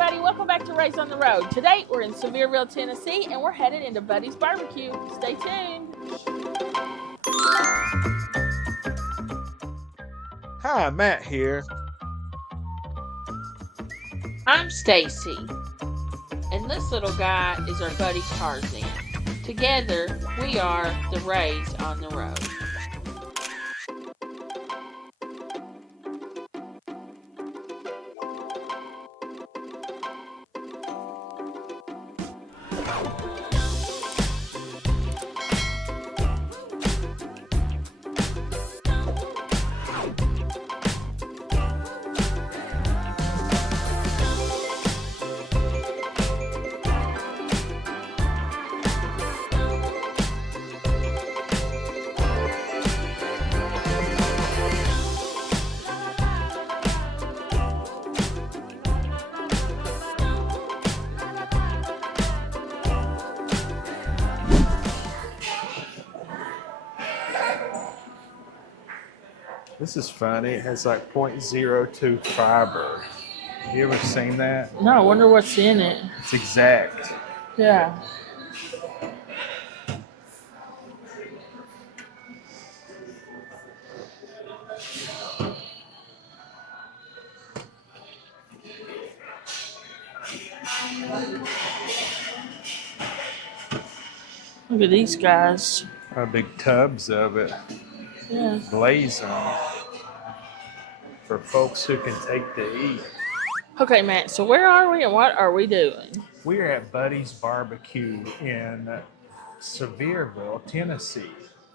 everybody. Welcome back to Raised on the Road. Today, we're in Sevierville, Tennessee, and we're headed into Buddy's Barbecue. Stay tuned. Hi, Matt here. I'm Staci, and this little guy is our buddy Tarzan. Together, we are the Raised on the Road. This is funny. It has like 0.02 fiber. Have you ever seen that? No, I wonder what's in it. It's exact. Yeah. Look at these guys. Big tubs of it. Yeah. Blazing. For folks who can take to eat. Okay, Matt, so where are we and what are we doing? We're at Buddy's Barbecue in Sevierville, Tennessee.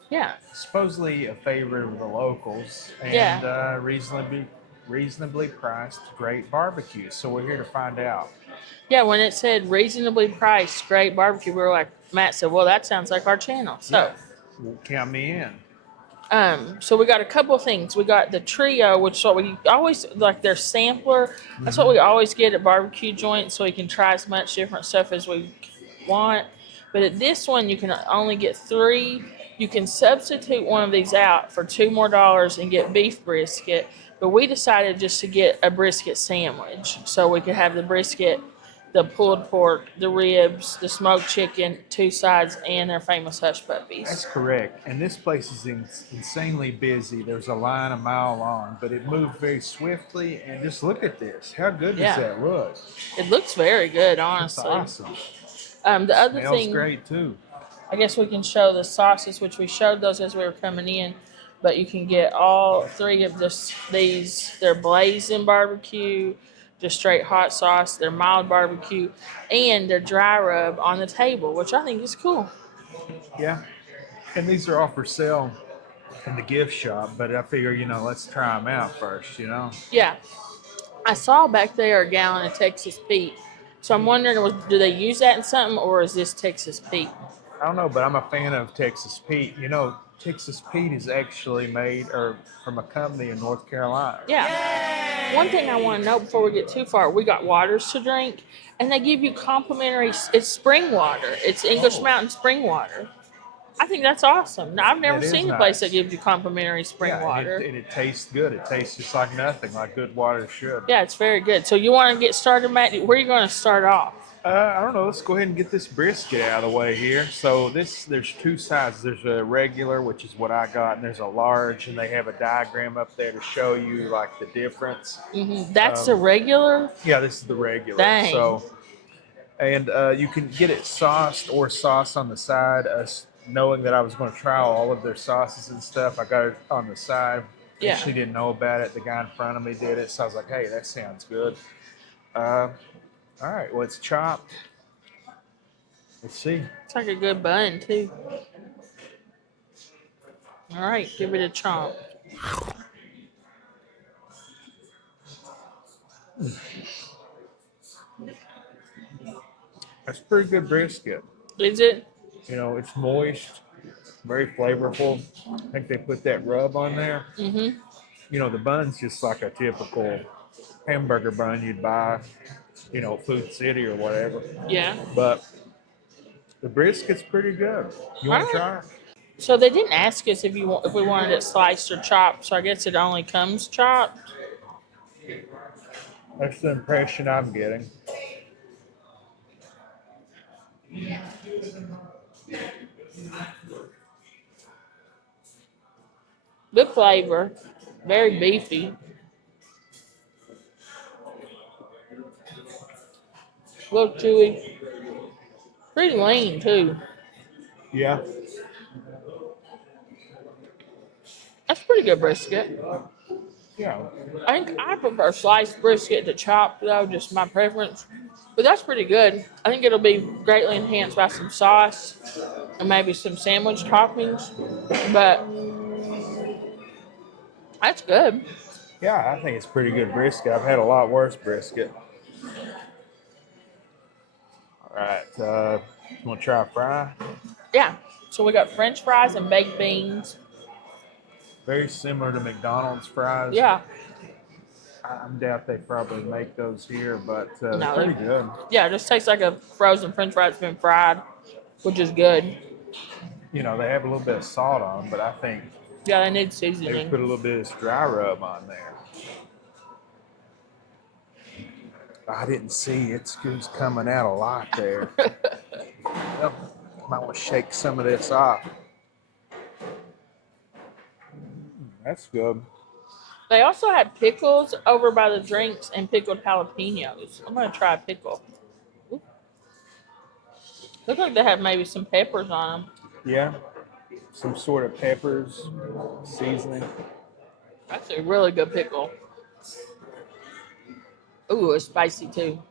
Yeah. Supposedly a favorite of the locals and reasonably priced great barbecue. So we're here to find out. Yeah, when it said reasonably priced great barbecue, we were like, Matt said, well, that sounds like our channel. So, Well, count me in. So we got a couple things. We got the trio, which is what we always like their sampler. That's what we always get at barbecue joints, so we can try as much different stuff as we want. But at this one, you can only get 3. You can substitute one of these out for $2 more and get beef brisket. But we decided just to get a brisket sandwich, so we could have the brisket, the pulled pork, the ribs, the smoked chicken, 2 sides, and their famous hush puppies. That's correct. And this place is insanely busy. There's a line a mile long, but it moved very swiftly. And just look at this. How good does that look? It looks very good, honestly. That's awesome. The other Smells thing, great too. I guess we can show the sauces, which we showed those as we were coming in. But you can get all 3 of these. They're blazing barbecue, just straight hot sauce, their mild barbecue, and their dry rub on the table, which I think is cool. Yeah. And these are all for sale in the gift shop, but I figure, let's try them out first, Yeah. I saw back there a gallon of Texas Pete. So I'm wondering, do they use that in something, or is this Texas Pete? I don't know, but I'm a fan of Texas Pete. Texas Pete is actually made from a company in North Carolina. Yeah. Yay! One thing I want to know before we get too far, we got waters to drink, and they give you complimentary, it's spring water. It's English Mountain spring water. I think that's awesome. Now, I've never seen a place that gives you complimentary spring water. And it tastes good. It tastes just like nothing, like good water should. Yeah, it's very good. So you want to get started, Matt? Where are you going to start off? I don't know. Let's go ahead and get this brisket out of the way here. So there's 2 sizes. There's a regular, which is what I got, and there's a large, and they have a diagram up there to show you like the difference. Mm-hmm. That's the regular? Yeah, this is the regular. Dang. So, and you can get it sauced or sauce on the side. Knowing that I was going to try all of their sauces and stuff, I got it on the side. Yeah. Actually didn't know about it. The guy in front of me did it, so I was like, hey, that sounds good. All right, well, it's chopped. Let's see. It's like a good bun, too. All right, give it a chomp. That's pretty good brisket. Is it? It's moist, very flavorful. I think they put that rub on there. Mm-hmm. The bun's just like a typical hamburger bun you'd buy, Food City or whatever. Yeah. But the brisket's pretty good. You want to try it? So they didn't ask us if we wanted it sliced or chopped, so I guess it only comes chopped. That's the impression I'm getting. Good flavor. Very beefy. A little chewy. Pretty lean too. Yeah. That's pretty good brisket. Yeah. I think I prefer sliced brisket to chopped though, just my preference. But that's pretty good. I think it'll be greatly enhanced by some sauce and maybe some sandwich toppings. But that's good. Yeah, I think it's pretty good brisket. I've had a lot worse brisket. All right. You want to try a fry? Yeah. So we got French fries and baked beans. Very similar to McDonald's fries. Yeah. I doubt they probably make those here, but they're No, pretty good. yeah, it just tastes like a frozen French fry that's been fried, which is good. You know, they have a little bit of salt on them, but I think Yeah, they need they would seasoning. put a little bit of this dry rub on there. I didn't see it's coming out a lot there. Well, might want to shake some of this off. That's good. They also had pickles over by the drinks and pickled jalapenos. I'm gonna try a pickle. Ooh. Look like they have maybe some peppers on them. Yeah, some sort of peppers, seasoning. That's a really good pickle. Ooh, it's spicy too.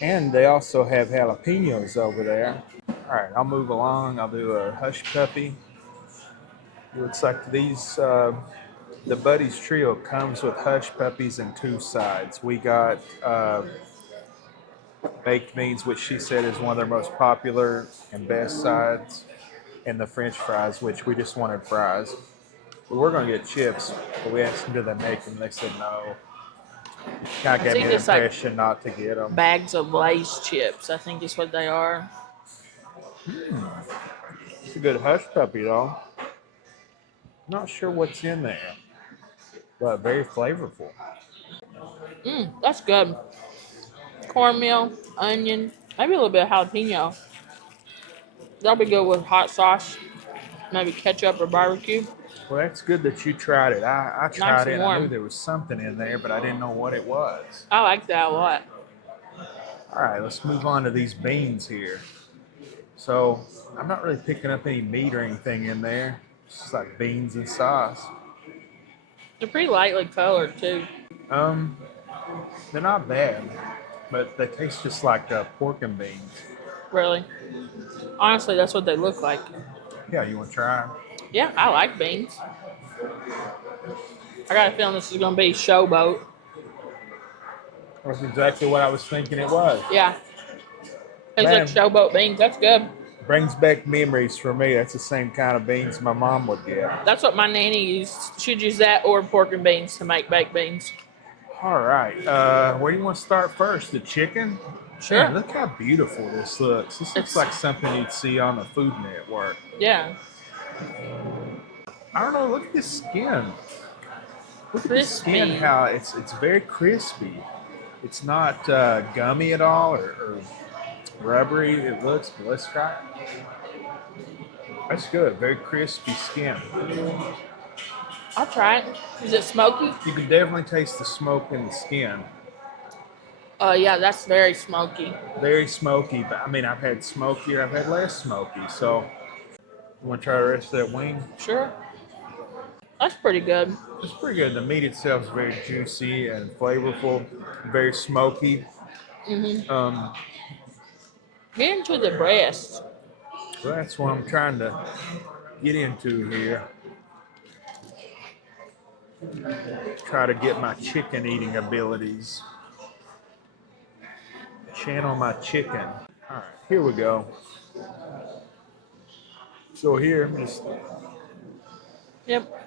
And they also have jalapenos over there. All right, I'll move along. I'll do a hush puppy. It looks like the Buddies Trio comes with hush puppies and two sides. We got baked beans, which she said is one of their most popular and best sides, and the French fries, which we just wanted fries. We were going to get chips, but we asked them, do they make them? They said no. Kind of I gave see me the this like impression not to get them. bags of Lay's chips. I think is what they are. It's a good hush puppy, though. Not sure what's in there, but very flavorful. That's good. Cornmeal, onion, maybe a little bit of jalapeno. That'll be good with hot sauce, maybe ketchup or barbecue. Well, that's good that you tried it. I Nice tried it. and And I knew warm. there was something in there, but I didn't know what it was. I like that a lot. All right, let's move on to these beans here. So I'm not really picking up any meat or anything in there. It's just like beans and sauce. They're pretty lightly colored too. Um, they're not bad, but they taste just like pork and beans. Really. Honestly, that's what they look like. Yeah, you want to try? Yeah, I like beans. I got a feeling this is gonna be showboat. That's exactly what I was thinking it was. Yeah. Tastes like Man, showboat beans. That's good. brings back memories for me. That's the same kind of beans my mom would get. That's what my nanny used. She'd use that or pork and beans to make baked beans. All right, where do you want to start first? The chicken? Sure. Man, look how beautiful this looks. This looks like something you'd see on the Food Network. Yeah. I don't know. Look at this skin. Look at the Crispy. skin. How it's very crispy. It's not gummy at all or rubbery. It looks. But let's try it. That's good. Very crispy skin. I'll try it. Is it smoky? You can definitely taste the smoke in the skin. Yeah, that's very smoky. Very smoky. But I mean, I've had smokier. I've had less smoky. So, you want to try the rest of that wing? Sure. That's pretty good. It's pretty good. The meat itself is very juicy and flavorful, very smoky. Get into the breast. So that's what I'm trying to get into here. Try to get my chicken eating abilities. Channel my chicken. All right, here we go. So here, just Yep.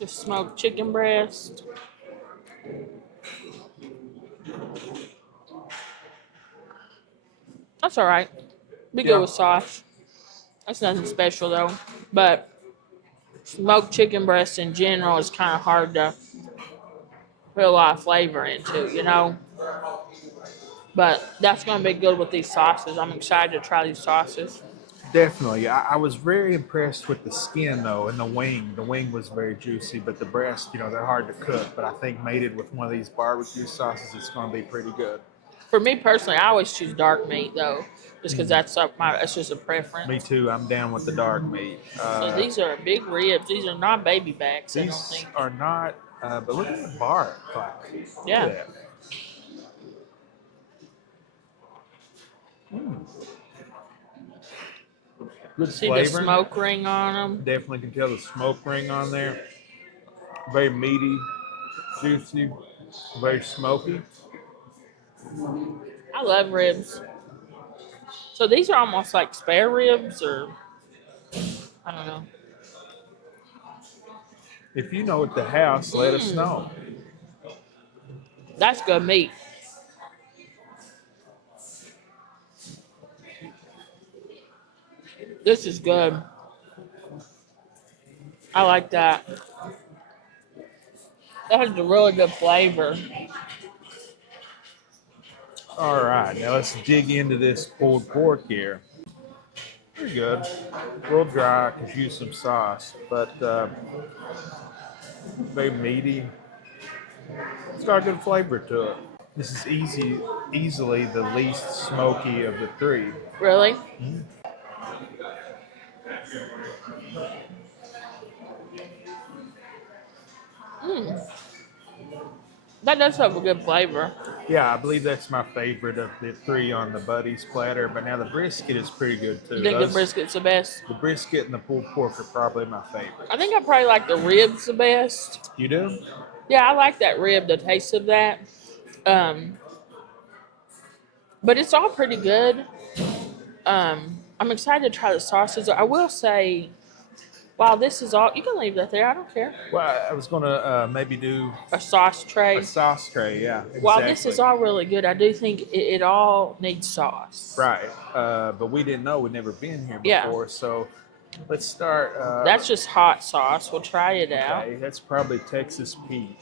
Just smoked chicken breast. That's all right. Be good Yeah. with sauce. That's nothing special though. But smoked chicken breast in general is kind of hard to put a lot of flavor into, you know? But that's going to be good with these sauces. I'm excited to try these sauces. Definitely. I was very impressed with the skin though, and the wing. The wing was very juicy, but the breast, they're hard to cook. But I think mated with one of these barbecue sauces, it's going to be pretty good. For me personally, I always choose dark meat though, just because that's just a preference. Me too. I'm down with the dark meat. So these are big ribs. These are not baby backs, I don't These think. are not, but look at the bark. Like, Yeah. look at that. Good See flavor. the smoke ring on them. Definitely can tell the smoke ring on there. Very meaty, juicy, very smoky. I love ribs. So these are almost like spare ribs, or I don't know. If you know at the house, let us know. That's good meat. This is good. I like that. That has a really good flavor. All right, now let's dig into this pulled pork here. Pretty good. A little dry, could use some sauce, but very meaty. It's got a good flavor to it. This is easily the least smoky of the three. Really? That does have a good flavor. Yeah, I believe that's my favorite of the three on the Buddy's platter. But now the brisket is pretty good too. You think the brisket's the best? The brisket and the pulled pork are probably my favorite. I think I probably like the ribs the best. You do? Yeah, I like that rib, the taste of that. But it's all pretty good. I'm excited to try the sauces. I will say, while this is all, you can leave that there. I don't care. Well, I was gonna maybe do A sauce tray. a sauce tray. Yeah, exactly. While this is all really good, I do think it all needs sauce. right, but we didn't know. We'd never been here Yeah. before, so let's start. That's just hot sauce. We'll try it out. okay, that's probably Texas Pete,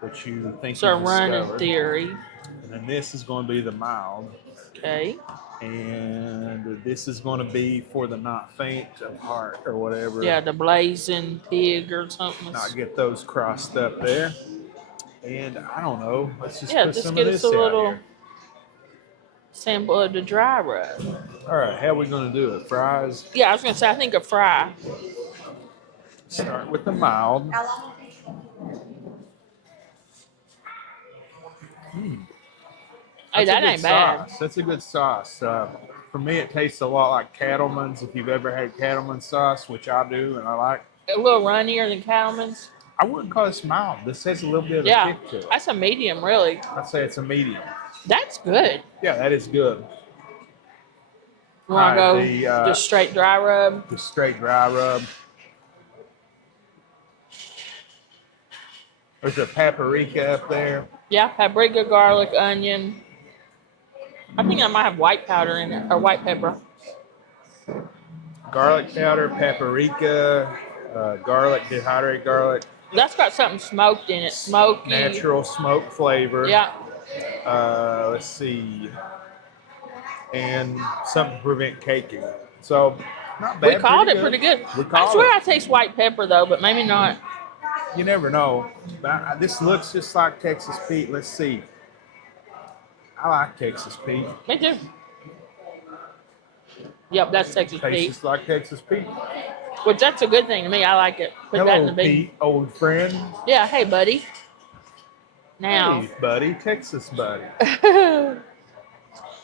which you think It's our you running discovered. theory. And then this is going to be the mild. Okay. And this is going to be for the not faint of heart or whatever. Yeah, the blazing pig or something. Not get those crossed up there. And I don't know. Let's just Yeah, put just some get of us this a out little here. sample of the dry rub. All right, how are we going to do it? Fries? Yeah, I was gonna say I think a fry. Start with the mild. Hey, That's a that good ain't bad. sauce. That's a good sauce. For me, it tastes a lot like Cattleman's. If you've ever had Cattleman's sauce, which I do and I like, A little runnier than Cattleman's. I wouldn't call this mild. This has a little bit of a Yeah, kick to it. that's a medium, really. I'd say it's a medium. That's good. Yeah, that is good. You want to All go right, the, just straight dry rub? The straight dry rub. There's a paprika up there. Yeah, paprika, garlic, onion. I think I might have white powder in it, or white pepper. Garlic powder, paprika, garlic, dehydrated garlic, That's got something smoked in it. Smoky. natural smoke flavor. Yeah. Let's see. And something to prevent caking. So, not bad. We called pretty it pretty good. We I called swear it. I taste white pepper, though, but maybe not. You never know. This looks just like Texas Pete. Let's see. I like Texas Pete. Me too. Yep, that's Texas Tastes Pete. just like Texas Pete. Which that's a good thing to me. I like it. Put that in Hello, the big. Pete, old friend. Yeah, hey, buddy. Now, Hey, buddy, Texas buddy.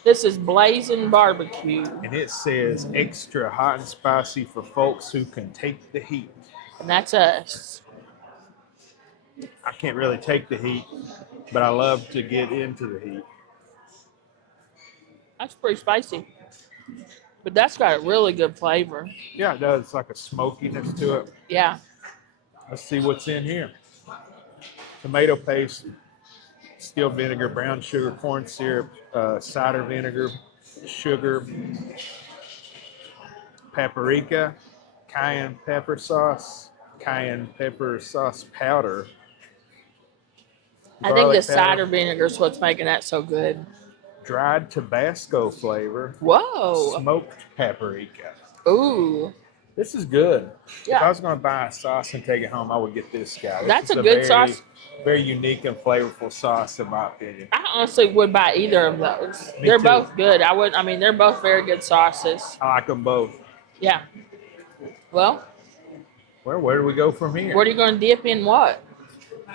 this is blazing barbecue. And it says extra hot and spicy for folks who can take the heat. And that's us. I can't really take the heat, but I love to get into the heat. That's pretty spicy. But that's got a really good flavor. Yeah, it does. It's like a smokiness to it. Yeah. Let's see what's in here. Tomato paste, steel vinegar, brown sugar, corn syrup, cider vinegar, sugar, paprika, cayenne pepper sauce powder, I think the garlic cider powder, vinegar is what's making that so good. dried Tabasco flavor, Whoa. smoked paprika. Ooh. This is good. If I Yeah. was going to buy a sauce and take it home, I would get this guy. This That's is a a good very, sauce. very unique and flavorful sauce, in my opinion. I honestly would buy either of those. Me They're too. both good. I mean, they're both very good sauces. I like them both. Yeah. Well, Well, where do we go from what here? are you going to dip in what? I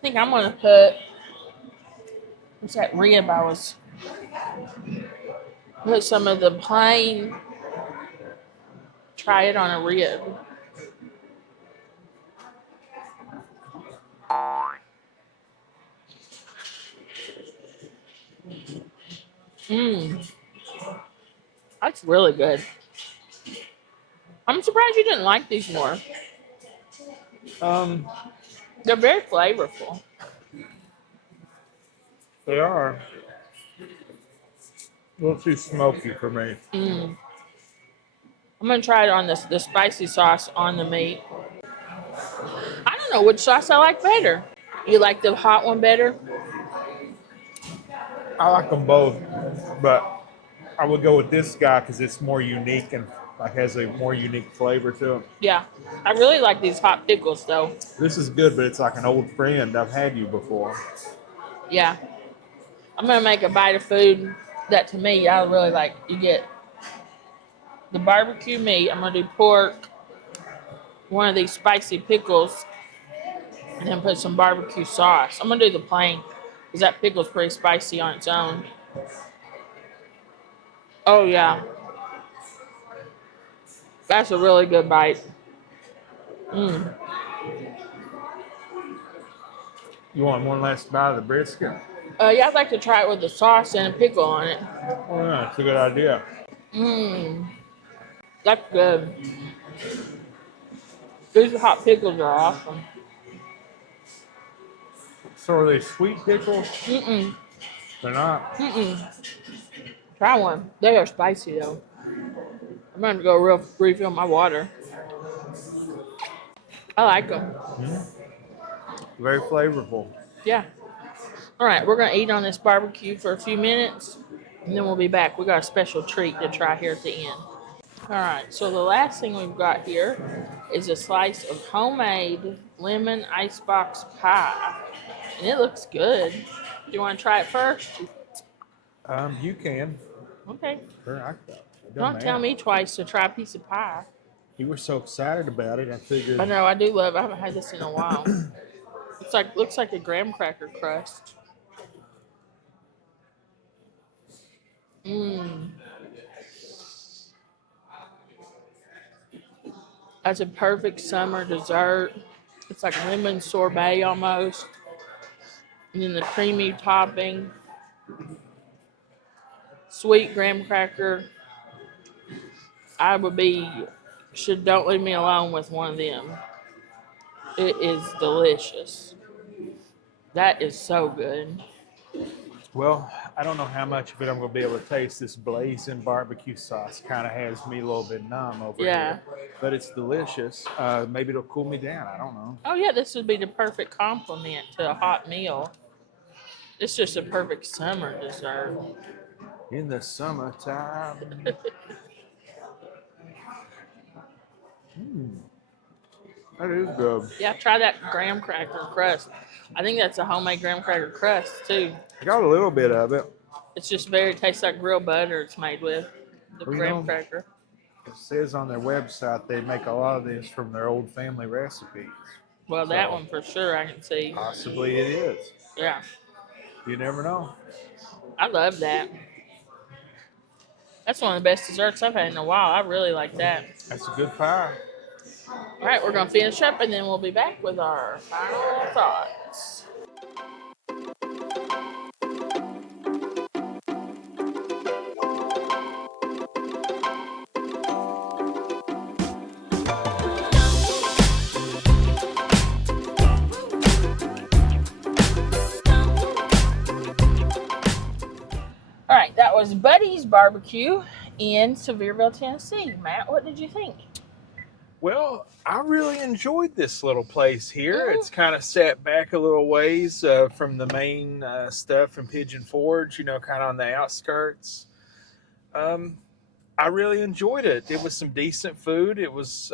think I'm going to what's that rib I was, put some of the plain, try it on a rib. Mmm. That's really good. I'm surprised you didn't like these more. Um, They're very flavorful. they are a little too smoky for me. Mmm. I'm going to try it on the spicy sauce on the meat. I don't know which sauce I like better. You like the hot one better? I like them both, but I would go with this guy because it's more unique and like has a more unique flavor to it. Yeah. I really like these hot pickles though. This is good, but it's like an old friend. I've had you before. Yeah. I'm going to make a bite of food that to me I really like. You get the barbecue meat. I'm going to do pork, one of these spicy pickles, and then put some barbecue sauce. I'm going to do the plain because that pickle's pretty spicy on its own. Oh, yeah. That's a really good bite. Mmm. You want one last bite of the brisket? Yeah, I'd like to try it with the sauce and a pickle on it. Oh, yeah, it's a good idea. Mmm. That's good. These hot pickles are awesome. So are they sweet pickles? Mm-mm. They're not. Mm-mm. Try one. They are spicy, though. I'm going to go refill my water. I like them. Very flavorful. Yeah. All right, we're going to eat on this barbecue for a few minutes, and then we'll be back. We got a special treat to try here at the end. All right, so the last thing we've got here is a slice of homemade lemon icebox pie, and it looks good. Do you want to try it first? You can. Okay. Sure, it doesn't Don't tell matter. me twice to try a piece of pie. You were so excited about it, I figured. I know, I do love it. I haven't had this in a while. Looks like a graham cracker crust. Mmm. That's a perfect summer dessert. It's like lemon sorbet almost. And then the creamy topping. Sweet graham cracker. Don't leave me alone with one of them. It is delicious. That is so good. Well, I don't know how much of it I'm going to be able to taste. This blazing barbecue sauce kind of has me a little bit numb over Yeah. here. But it's delicious. Maybe it'll cool me down. I don't know. Oh yeah, this would be the perfect complement to a hot meal. It's just a perfect summer dessert. In the summertime. That is good. Yeah, try that graham cracker crust. I think that's a homemade graham cracker crust too. I got a little bit of it. It's just tastes like real butter it's made with. The Well, graham cracker. It says on their website they make a lot of this from their old family recipes. Well, that one for sure I can see. Possibly it is. Yeah, You never know. I love that. That's one of the best desserts I've had in a while. I really like that. That's a good pie. All right, we're going to finish up and then we'll be back with our final thoughts. All right, that was Buddy's Barbecue in Sevierville, Tennessee. Matt, what did you think? Well, I really enjoyed this little place here. Mhm. It's kind of set back a little ways from the main stuff in Pigeon Forge, kind of on the outskirts. Um, I really enjoyed it. It was some decent food. It was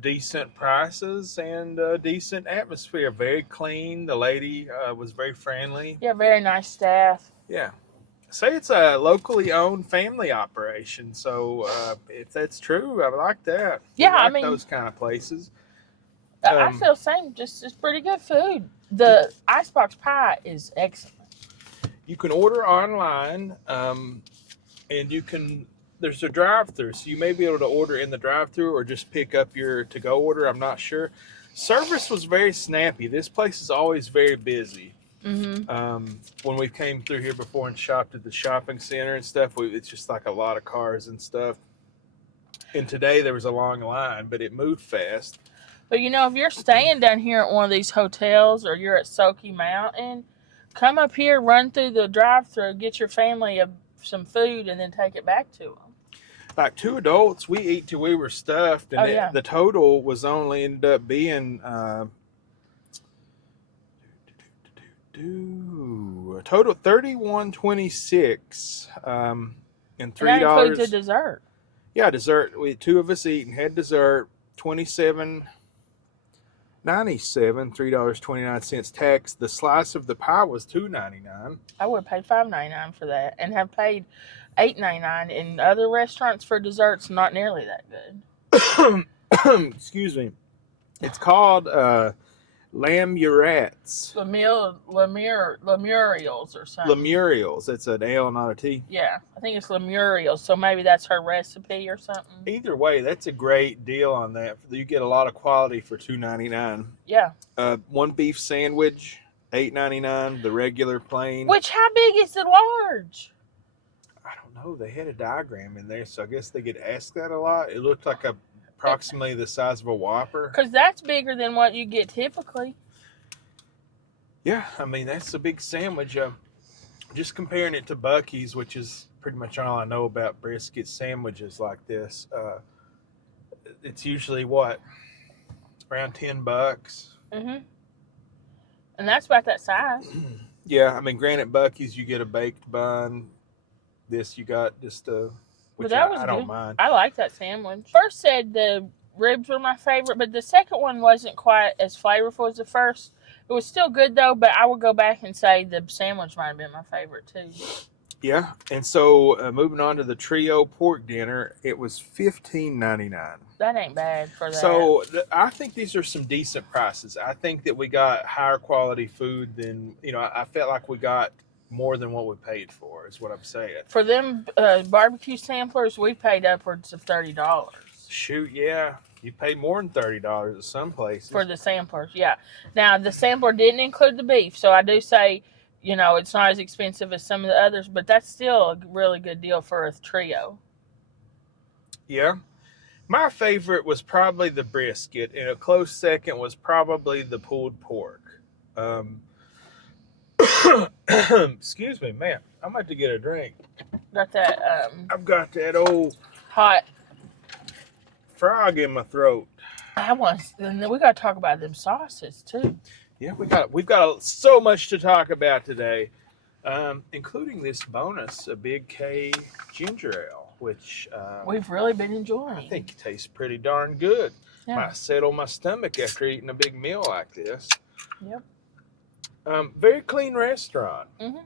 decent prices and decent atmosphere. Very clean. The lady was very friendly. Yeah, very nice staff. Yeah. Say it's a locally owned family operation. So if that's true, I like that. We Yeah, I like mean, those kind of places. I feel same. Just it's pretty good food. The icebox pie is excellent. You can order online, and there's a drive-through, so you may be able to order in the drive-through or just pick up your to-go order. I'm not sure. Service was very snappy. This place is always very busy. When we came through here before and shopped at the shopping center and stuff, it's just like a lot of cars and stuff. And today there was a long line, but it moved fast. But if you're staying down here at one of these hotels or you're at Smoky Mountain, come up here, run through the drive-through, get your family some food, and then take it back to them. Like 2 adults, we ate till we were stuffed, and the total was only ended up being a total $31.26, and $3. And that includes a dessert. Yeah, dessert. We 2 of us eating had dessert. $27.97, $3.29 tax. The slice of the pie was $2.99. I would have paid $5.99 for that, and have paid $8.99 in other restaurants for desserts. Not nearly that good. Excuse me. It's called Lamurats. Lemurials or something. Lemurials. It's an L, not a T. Yeah, I think it's Lemurials. So maybe that's her recipe or something. Either way, that's a great deal on that. You get a lot of quality for $2.99. Yeah. 1 beef sandwich, $8.99. The regular plain. Which, how big is the large? I don't know. They had a diagram in there, so I guess they get asked that a lot. It looked like approximately the size of a Whopper. Because that's bigger than what you get typically. Yeah, I mean, that's a big sandwich. Just comparing it to Buc-ee's, which is pretty much all I know about brisket sandwiches like this. It's usually what? Around $10. Mm-hmm. And that's about that size. Yeah, I mean, granted, Buc-ee's, you get a baked bun. This, you got just a... Which I don't mind. I like that sandwich. First said the ribs were my favorite, but the second one wasn't quite as flavorful as the first. It was still good though, but I would go back and say the sandwich might have been my favorite too. Yeah, and so moving on to the trio pork dinner, it was $15.99. That ain't bad for that. So I think these are some decent prices. I think that we got higher quality food than, I felt like we got more than what we paid for, is what I'm saying. For them barbecue samplers, we paid upwards of $30. Shoot, yeah. You pay more than $30 at some places. For the samplers, yeah. Now, the sampler didn't include the beef, so I do say, it's not as expensive as some of the others, but that's still a really good deal for a trio. Yeah. My favorite was probably the brisket, and a close second was probably the pulled pork. Excuse me, man. I'm about to get a drink. Got that I've got that old hot frog in my throat. and then we got to talk about them sauces too. Yeah, we've got so much to talk about today, including this bonus, a Big K ginger ale, which we've really been enjoying. I think it tastes pretty darn good. Yeah. Might settle my stomach after eating a big meal like this. Yep. Very clean restaurant. Mm-hmm.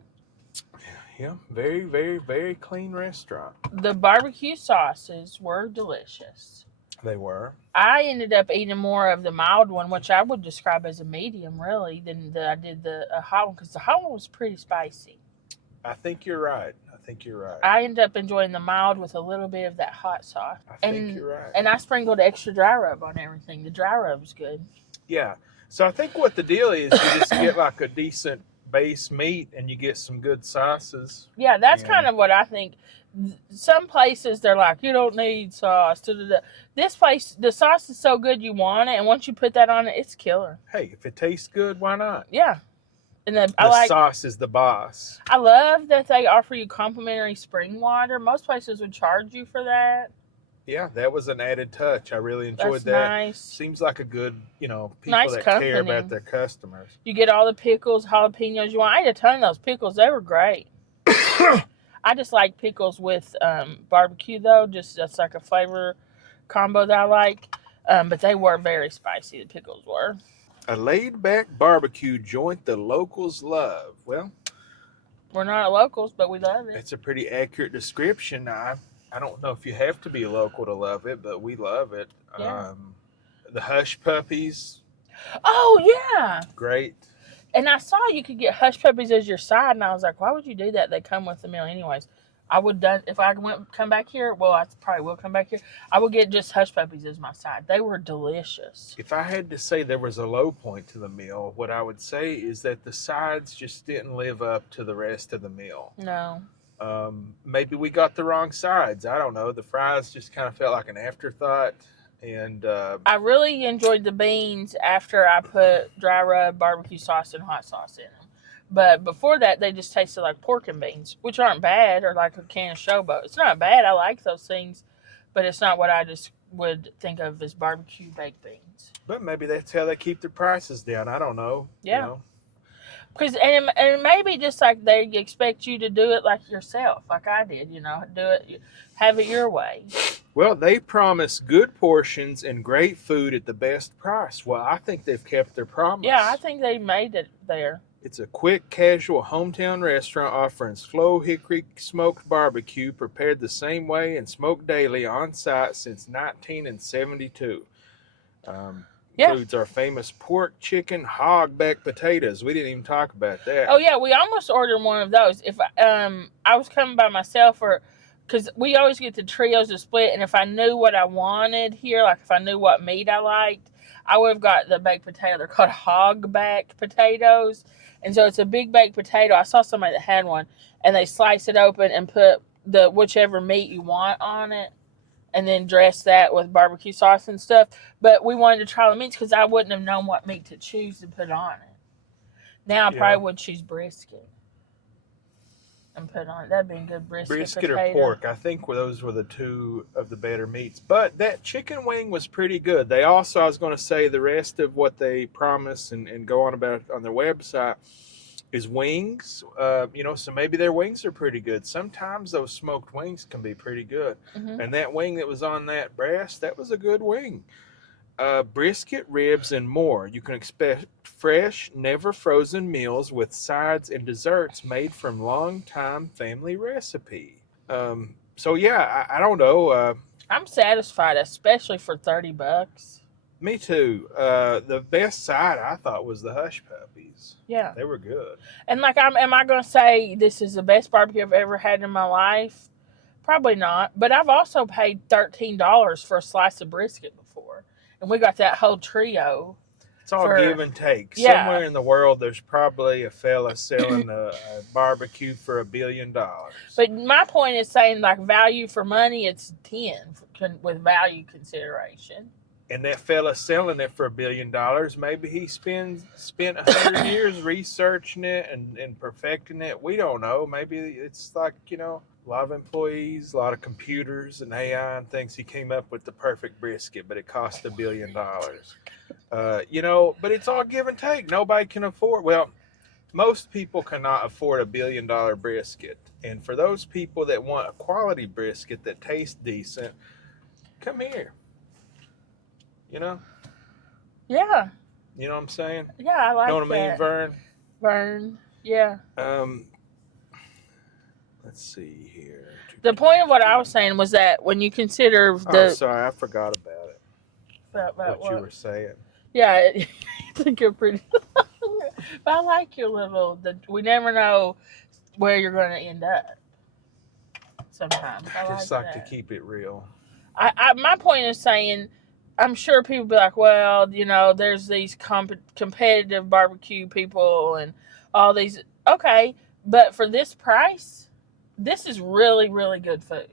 Yeah, very, very, very clean restaurant. The barbecue sauces were delicious. They were. I ended up eating more of the mild one, which I would describe as a medium, really, than I did the hot one, because the hot one was pretty spicy. I think you're right. I ended up enjoying the mild with a little bit of that hot sauce. I think you're right. And I sprinkled extra dry rub on everything. The dry rub was good. Yeah. So I think what the deal is, you just get like a decent base meat and you get some good sauces. Yeah, that's kind of what I think. Some places, they're like, you don't need sauce. This place, the sauce is so good you want it, and once you put that on it, it's killer. Hey, if it tastes good, why not? Yeah. And the sauce is the boss. I love that they offer you complimentary spring water. Most places would charge you for that. Yeah, that was an added touch. I really enjoyed That's that. nice. Seems like a good, people Nice that care company. about their customers. You get all the pickles, jalapenos you want. I ate a ton of those pickles. They were great. I just like pickles with barbecue though. Just that's like a flavor combo that I like. But they were very spicy. The pickles were. A laid-back barbecue joint the locals love. Well, We're not locals, but we love it. it's a pretty accurate description. I don't know if you have to be local to love it, but we love it. Yeah. The Hush Puppies, Oh yeah. great. And I saw you could get hush puppies as your side, and I was like, why would you do that? They come with the meal anyways. I would done if I come back here. Well, I probably will come back here. I would get just hush puppies as my side. They were delicious. If I had to say there was a low point to the meal, what I would say is that the sides just didn't live up to the rest of the meal. No. Maybe we got the wrong sides. I don't know. The fries just kind of felt like an afterthought. And I really enjoyed the beans after I put dry rub, barbecue sauce, and hot sauce in them. But before that, they just tasted like pork and beans, which aren't bad, or like a can of showboat. It's not bad. I like those things, but it's not what I just would think of as barbecue baked beans. but maybe that's how they keep their prices down. I don't know. Yeah. Because and maybe just like they expect you to do it like yourself, like I did, do it, have it your way. Well, they promise good portions and great food at the best price. Well, I think they've kept their promise. Yeah, I think they made it there. It's a quick, casual hometown restaurant offering slow hickory smoked barbecue prepared the same way and smoked daily on site since 1972. Includes our famous pork, chicken, hog back potatoes. We didn't even talk about that. Oh yeah, we almost ordered one of those. If I was coming by myself, or because we always get the trios to split, and if I knew what I wanted here, like if I knew what meat I liked, I would have got the baked potato. They're called hog back potatoes. And so it's a big baked potato. I saw somebody that had one, and they slice it open and put the whichever meat you want on it, and then dress that with barbecue sauce and stuff. But we wanted to try the meats because I wouldn't have known what meat to choose to put on it. Now I probably would choose brisket and put on it. That'd be a good brisket potato. Or pork. I think those were the two of the better meats. But that chicken wing was pretty good. They also, I was going to say, the rest of what they promise and go on about on their website is wings. So maybe their wings are pretty good. Sometimes those smoked wings can be pretty good. Mm-hmm. And that wing that was on that breast, that was a good wing. Brisket, ribs, and more. You can expect fresh, never frozen meals with sides and desserts made from long-time family recipe. I don't know. I'm satisfied, especially for $30. Me too. The best side I thought was the Hush Puppies. Yeah, they were good. And am I going to say this is the best barbecue I've ever had in my life? Probably not. But I've also paid $13 for a slice of brisket before. And we got that whole trio. It's all give and take. Yeah. Somewhere in the world, there's probably a fella selling a barbecue for $1 billion. But my point is saying, like, value for money, it's 10 with value consideration. And that fella selling it for $1 billion, maybe he spent 100 years researching it and perfecting it. We don't know. Maybe it's like, a lot of employees, a lot of computers and AI and things. He came up with the perfect brisket, but it cost $1 billion. But it's all give and take. Nobody can afford. Well, most people cannot afford $1 billion brisket. And for those people that want a quality brisket that tastes decent, come here. Yeah. You know what I'm saying? Yeah, I like that. You know what I mean, Vern? Vern, yeah. Let's see here. The point of what I was saying was that when you consider the... Oh, sorry, I forgot about it. What you were saying. Yeah, I think you're pretty... But I like your little... We never know where you're going to end up. Sometimes. I just like to keep it real. My point is saying... I'm sure people be like, well, there's these competitive barbecue people and all these. Okay, but for this price, this is really, really good food.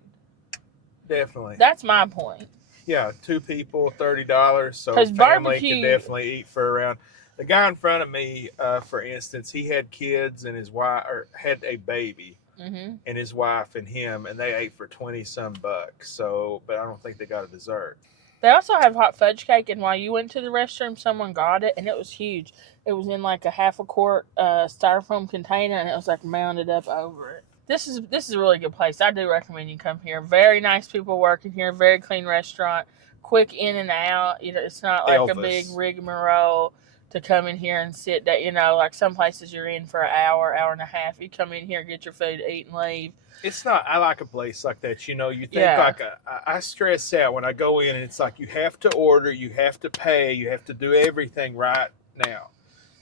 Definitely. That's my point. Yeah, 2 people, $30. So family can definitely eat for around. The guy in front of me, for instance, he had kids and his wife had a baby. Mhm. and his wife and him, and they ate for 20 some bucks. So, but I don't think they got a dessert. They also have hot fudge cake, and while you went to the restroom, someone got it, and it was huge. It was in like a half a quart styrofoam container, and it was like mounted up over it. This is a really good place. I do recommend you come here. Very nice people working here. Very clean restaurant. Quick in and out. You know, it's not like a big Elvis. rigmarole to come in here and sit. That you know, like some places you're in for an hour, hour and a half. You come in here, get your food, eat, and leave. It's not. I like a place like that. You know, you think Yeah. like I stress out when I go in, and it's like you have to order, you have to pay, you have to do everything right now.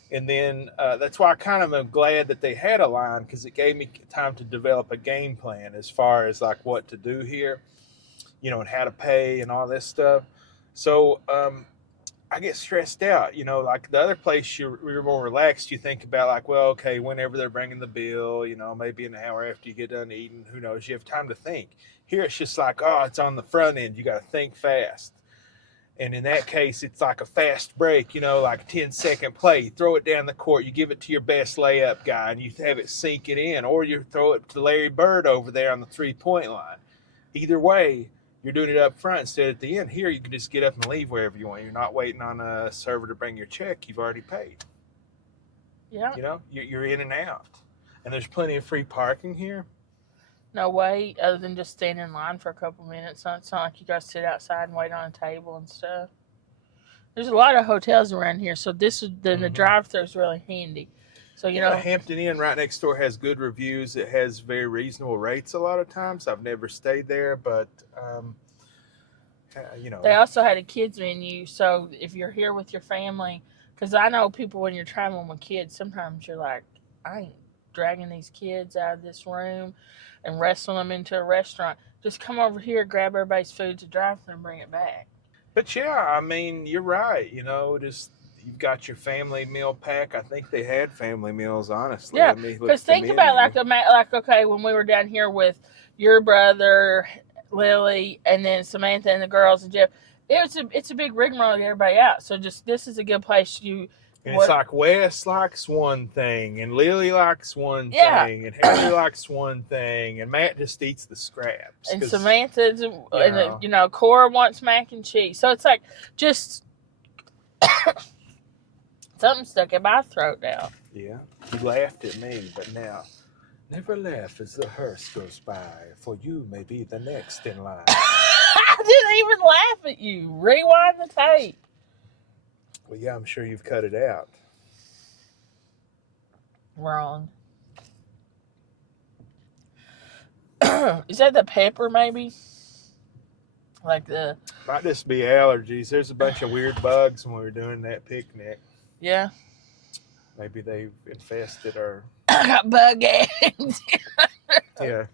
And then that's why I kind of am glad that they had a line, because it gave me time to develop a game plan as far as like what to do here, you know, and how to pay and all this stuff. So I get stressed out, you know, like the other place you're more relaxed. You think about like, well, okay, whenever they're bringing the bill, you know, maybe an hour after you get done eating, who knows, you have time to think. Here it's just like, oh, it's on the front end. You got to think fast. And in that case, it's like a fast break, you know, like a 10-second play. You throw it down the court, you give it to your best layup guy, and you have it sink it in, or you throw it to Larry Bird over there on the 3-point line. Either way, you're doing it up front instead at the end. Here, you can just get up and leave wherever you want. You're not waiting on a server to bring your check. You've already paid. Yeah. You know, you're in and out. And there's plenty of free parking here. No way, other than just stand in line for a couple minutes. It's not like you got to sit outside and wait on a table and stuff. There's a lot of hotels around here, so the drive-through is really handy. So you Yeah, know, Hampton Inn right next door has good reviews. It has very reasonable rates a lot of times. I've never stayed there, but you know, they also had a kids menu. So if you're here with your family, because I know people when you're traveling with kids, sometimes you're like, I ain't dragging these kids out of this room and wrestling them into a restaurant. Just come over here, grab everybody's food to drive-through, and bring it back. but yeah, I mean, you're right. You know, just you've got your family meal pack. I think they had family meals. Honestly, Yeah, let me look because at the think about menu. like okay, when we were down here with your brother, Lily, and then Samantha and the girls and Jeff, it's a big rigmarole to get everybody out. So just this is a good place. You And it's what? like Wes likes one thing, and Lily likes one Yeah, thing, and Harry likes one thing, and Matt just eats the scraps and because Samantha's you know. Cora wants mac and cheese. So it's like just something stuck in my throat now. Yeah, you laughed at me, but now never laugh as the hearse goes by, for you may be the next in line. I didn't even laugh at you. Rewind the tape. Well, yeah, I'm sure you've cut it out. Wrong. Is that the pepper, maybe? Like the Might just be allergies. There's a bunch of weird bugs when we were doing that picnic. yeah. Maybe they've infested our. I got bug eggs. Yeah.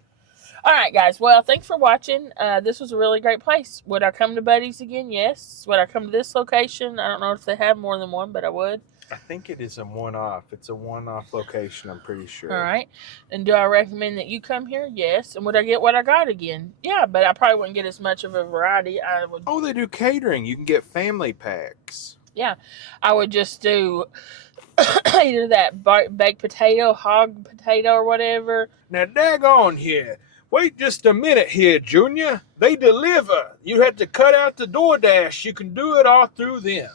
All right, guys. Well, thanks for watching. This was a really great place. Would I come to Buddy's again? Yes. Would I come to this location? I don't know if they have more than one, but I would. I think it is a one-off. It's a one-off location, I'm pretty sure. All right. And do I recommend that you come here? Yes. And would I get what I got again? Yeah, but I probably wouldn't get as much of a variety. I would. Oh, they do catering. You can get family packs. Yeah, I would just do either that baked potato, hog potato, or whatever. Now, daggone here. Wait just a minute here, Junior. They deliver. You had to cut out the DoorDash. You can do it all through them.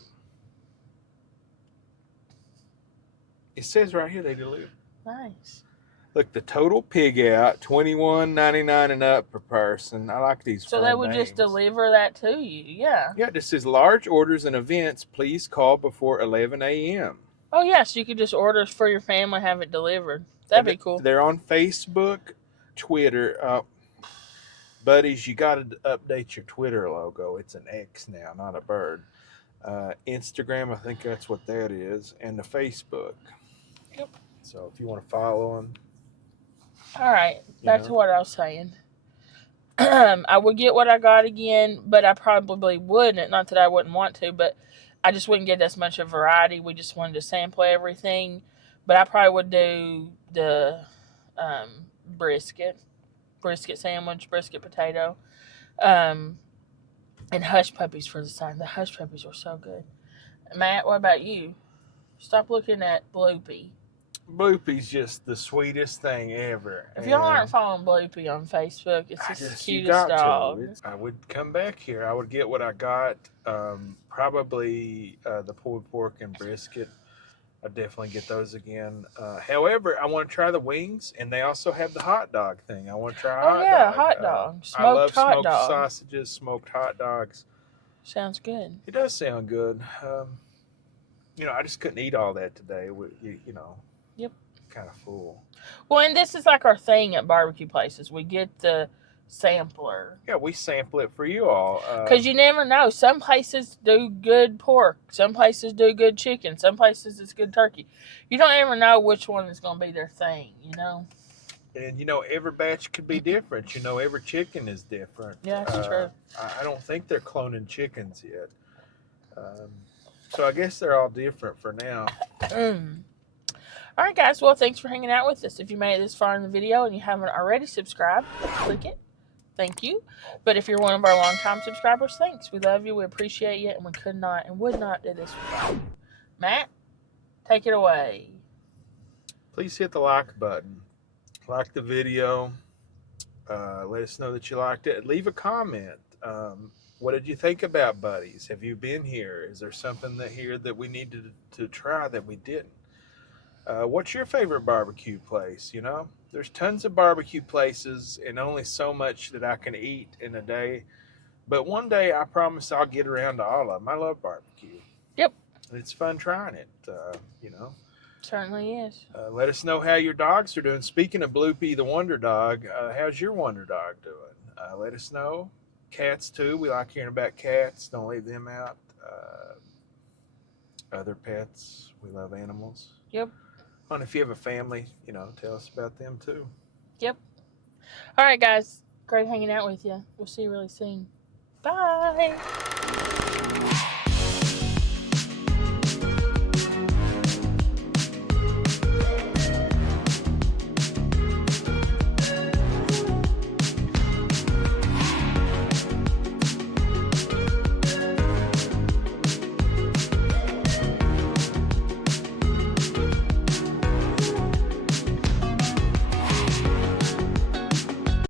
It says right here they deliver. Nice. Look, the total pig out, $21.99 and up per person. I like these. So they would just deliver that to you. Yeah. Yeah, this says large orders and events. Please call before 11 a.m. Oh, yeah. So you could just order for your family, have it delivered. That'd be cool. They're on Facebook, Twitter. Buddies, you got to update your Twitter logo. It's an X now, not a bird. Instagram, I think that's what that is, and the Facebook. Yep. So if you want to follow them. All right. Back to what I was saying. I would get what I got again, but I probably wouldn't. Not that I wouldn't want to, but I just wouldn't get as much of variety. We just wanted to sample everything. But I probably would do the brisket sandwich, brisket potato, and hush puppies for the side. The hush puppies were so good. Matt, what about you? Stop looking at Bloopy. Bloopy's just the sweetest thing ever. If y'all aren't following Bloopy on Facebook, it's just the You cutest got dog. to. I would come back here. I would get what I got. Probably the pulled pork and brisket. I'd definitely get those again. However, I want to try the wings, and they also have the hot dog thing. I want to try a hot dog. Hot dog. I love hot smoked dog. sausages, smoked hot dogs. Sounds good. It does sound good. I just couldn't eat all that today. Yep. Kind of full. Well, and this is like our thing at barbecue places. We get the sampler. Yeah, we sample it for you all. Because you never know. Some places do good pork. Some places do good chicken. Some places it's good turkey. You don't ever know which one is going to be their thing, And every batch could be different. Every chicken is different. Yeah, that's true. I don't think they're cloning chickens yet. So I guess they're all different for now. All right, guys. Well, thanks for hanging out with us. If you made it this far in the video and you haven't already subscribed, click it. Thank you. But if you're one of our longtime subscribers, thanks. We love you. We appreciate you. And we could not and would not do this without you. Matt, take it away. Please hit the like button. Like the video. Let us know that you liked it. Leave a comment. What did you think about Buddies? Have you been here? Is there something here that we needed to try that we didn't? What's your favorite barbecue place? There's tons of barbecue places and only so much that I can eat in a day. But one day I promise I'll get around to all of them. I love barbecue. Yep. It's fun trying it, Certainly is. Let us know how your dogs are doing. Speaking of Bloopy the Wonder Dog, how's your Wonder Dog doing? Let us know. Cats too. We like hearing about cats. Don't leave them out. Other pets. We love animals. Yep. And if you have a family, tell us about them too. Yep. All right, guys. Great hanging out with you. We'll see you really soon. Bye.